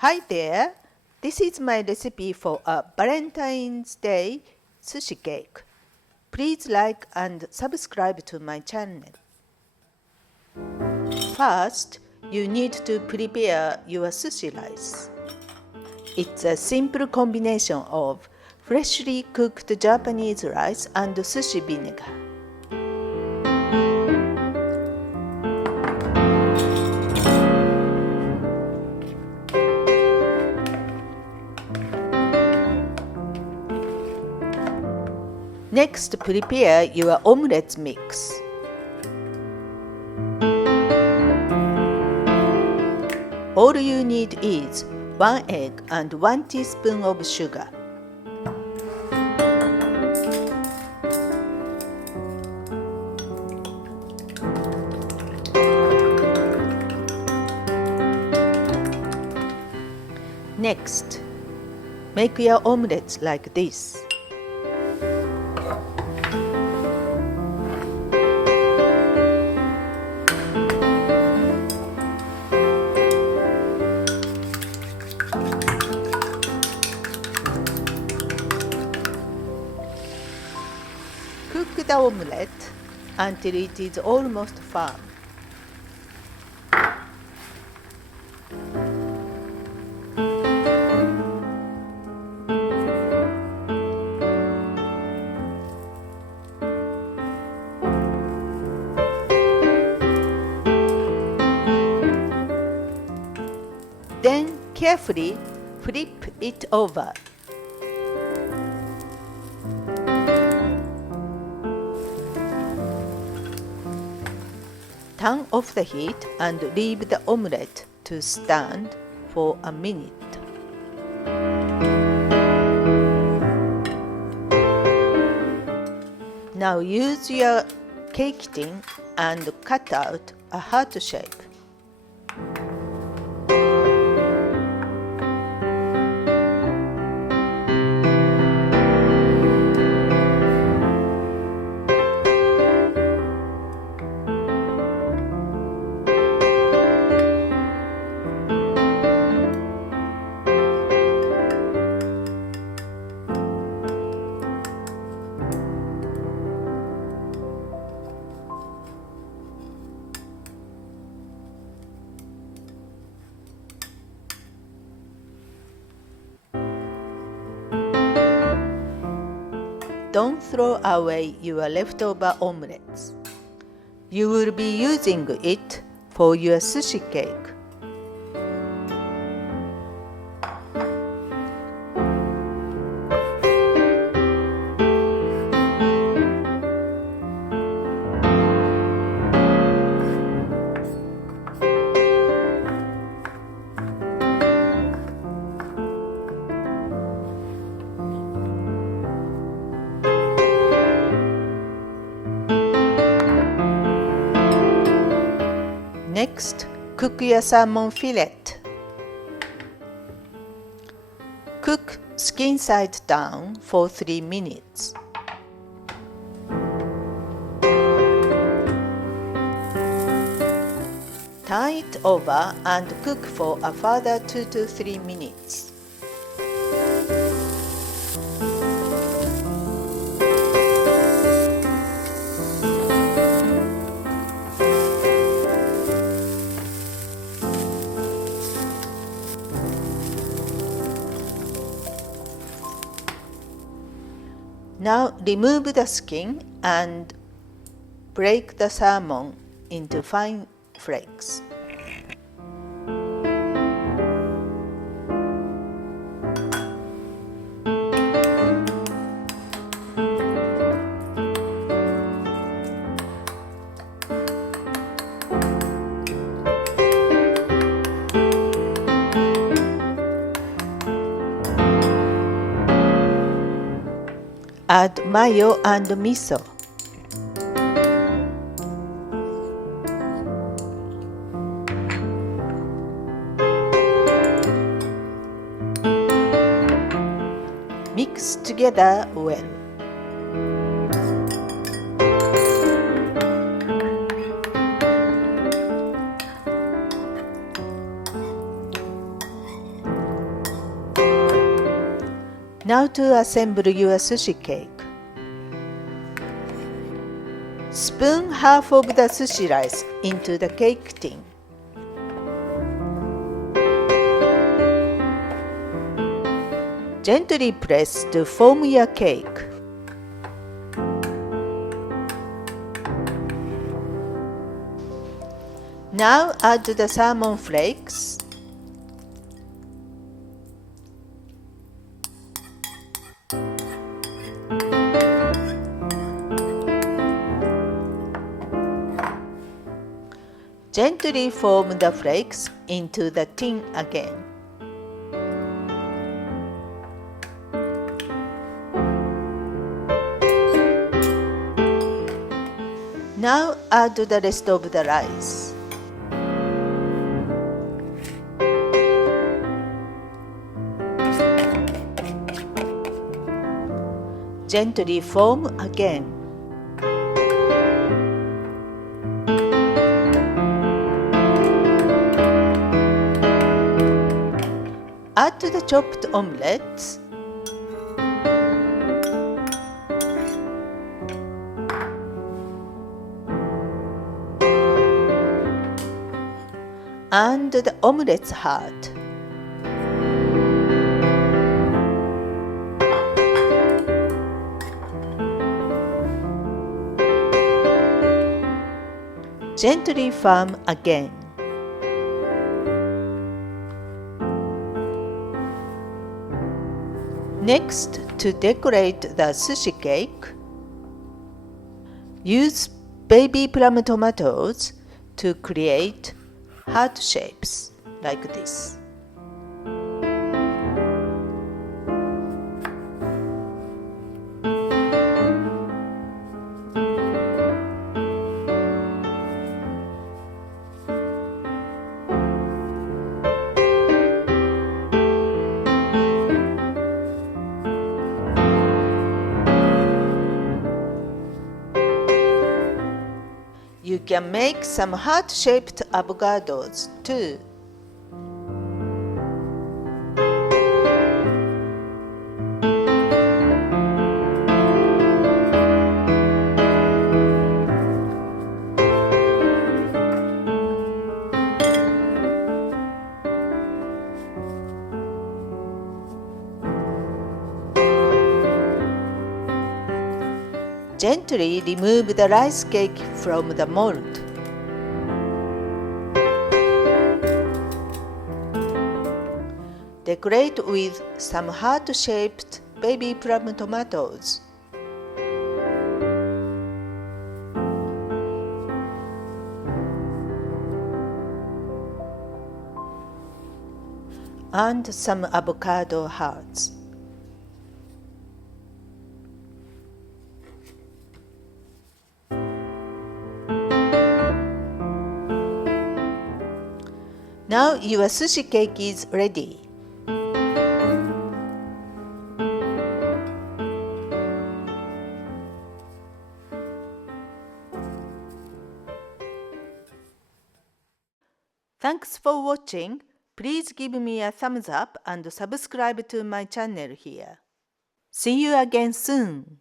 Hi there! This is my recipe for a Valentine's Day sushi cake. Please like and subscribe to my channel. First, you need to prepare your sushi rice. It's a simple combination of freshly cooked Japanese rice and sushi vinegar. Next, prepare your omelette mix. All you need is 1 egg and 1 teaspoon of sugar. Next, make your omelette like this. Cook the omelette until it is almost firm. Then carefully flip it over. Turn off the heat and leave the omelette to stand for a minute. Now use your cake tin and cut out a heart shape. Don't throw away your leftover omelettes. You will be using it for your sushi cake. Next, cook your salmon fillet. Cook skin side down for 3 minutes. Turn it over and cook for a further 2 to 3 minutes. Now remove the skin and break the salmon into fine flakes. Add mayo and miso. Mix together well. Now to assemble your sushi cake. Spoon half of the sushi rice into the cake tin. Gently press to form your cake. Now add the salmon flakes. Gently form the flakes into the tin again. Now add the rest of the rice. Gently form again. Add the chopped omelets. And the omelet's heart. Gently form again. Next, to decorate the sushi cake, use baby plum tomatoes to create heart shapes like this. You can make some heart-shaped avocados too. Gently remove the rice cake from the mold. Decorate with some heart-shaped baby plum tomatoes. And some avocado hearts. Now your sushi cake is ready. Thanks for watching. Please give me a thumbs up and subscribe to my channel here. See you again soon.